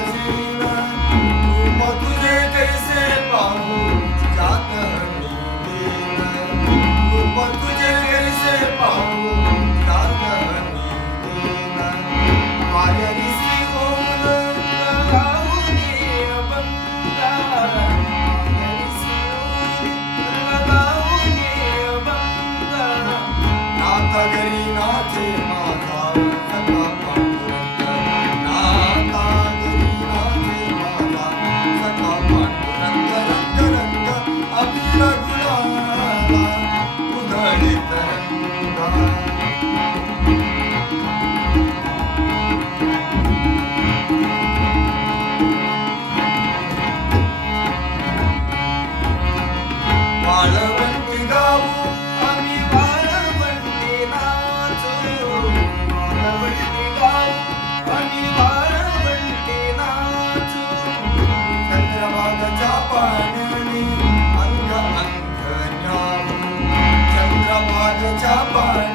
वाजेन रूप तुझे कैसे पाहू जात मी देन रूप तुझे कैसे पाहू जात मी देन मायानिसी होऊन लगावूनी बंदा मायानिसी होऊन लगावूनी बंदा नाथा घरी नाचे माझा सखा पांडुरंग नाथा घरी नाचे माझा सखा पांडुरंग रंग रंग अबीर गुलाला उधळीत रंगा वाळवंटी गाऊ आम्ही वाळवंटी नाचू वाळवंटी गाऊ आम्ही वाळवंटी नाचू चंद्रभागेच्या पाण्याने अंग अंग न्याऊ चंद्रभागेच्या पाण्याने